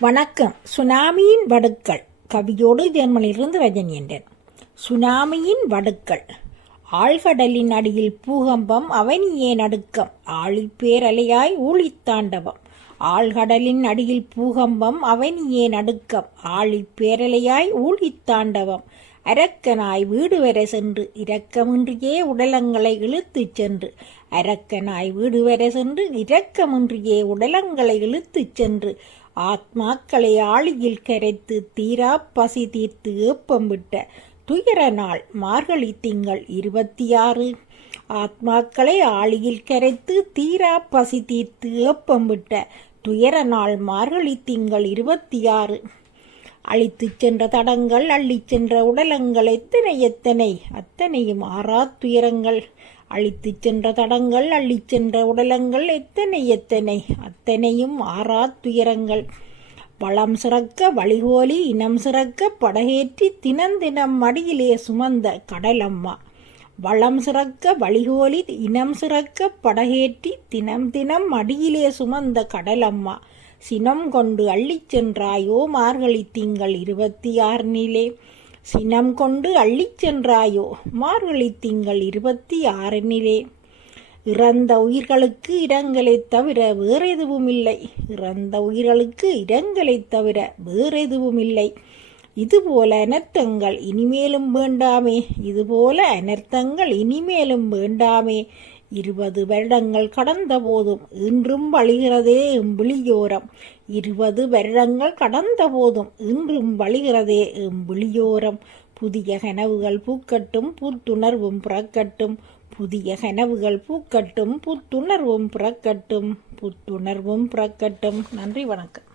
வணக்கம். சுனாமியின் வடுக்கள். கவியோடு ஜெர்மனியிலிருந்து ரஜனியன்றன் சுனாமியின் வடுக்கள். ஆழ்கடலின் அடியில் பூகம்பம் அவனியே நடுக்கம் ஆழிப்பேரலையாய் ஊழித்தாண்டவம் ஆழ்கடலின் அடியில் பூகம்பம் அவனியே நடுக்கம் ஆழிப்பேரலையாய் ஊழித்தாண்டவம் அரக்கனாய் வீடு வரை சென்று இரக்கமின்றியே உடலங்களை இழுத்துச் சென்று. அரக்கனாய் வீடு வரை சென்று இரக்கமின்றியே உடலங்களை இழுத்துச் சென்று. ஆத்மாக்களை ஆழியில் கரைத்து தீரா பசி தீர்த்து ஏப்பம் விட்ட துயர நாள் மார்கழி திங்கள் இருபத்தி ஆறு ஆத்மாக்களை ஆழியில் கரைத்து தீரா பசி தீர்த்து ஏப்பம் விட்ட துயர நாள் மார்கழி திங்கள் இருபத்தி ஆறு அழித்துச் சென்ற தடங்கள் அள்ளிச் சென்ற உடலங்கள் எத்தனை எத்தனை? அத்தனையும் ஆறா துயரங்கள் அழித்துச் சென்ற தடங்கள் அள்ளிச் சென்ற உடலங்கள் எத்தனை எத்தனை? அத்தனையும் ஆறா துயரங்கள் வளம் சிறக்க வழிகோலி இனம் சிறக்க படகேற்றி தினந்தினம் மடியிலே சுமந்த கடலம்மா. வளம் சிறக்க வழிகோலி இனம் சிறக்க படகேற்றி தினம் தினம் மடியிலே சுமந்த கடலம்மா. சினம் கொண்டு அள்ளிச் சென்றாயோ மார்கழி திங்கள் இருபத்தி ஆறினிலே சினம் கொண்டு அள்ளிச் சென்றாயோ மார்கழி திங்கள் இருபத்தி ஆறினிலே இறந்த உயிர்களுக்கு இடங்களை தவிர வேறெதுவும் இல்லை இறந்த உயிர்களுக்கு இடங்களை தவிர வேறெதுவும் இல்லை இதுபோல அனர்த்தங்கள் இனிமேலும் வேண்டாமே. இதுபோல அனர்த்தங்கள் இனிமேலும் வேண்டாமே. இருபது வருடங்கள் கடந்த போதும் இன்றும் வழிகிறதே எம்பிளியோரம் இருபது வருடங்கள் கடந்த போதும் இன்றும் வழிகிறதே எம்பிளியோரம் புதிய கனவுகள் பூக்கட்டும் புத்துணர்வும் பிறக்கட்டும். புதிய கனவுகள் பூக்கட்டும் புத்துணர்வும் பிறக்கட்டும். புத்துணர்வும் பிறக்கட்டும். நன்றி வணக்கம்.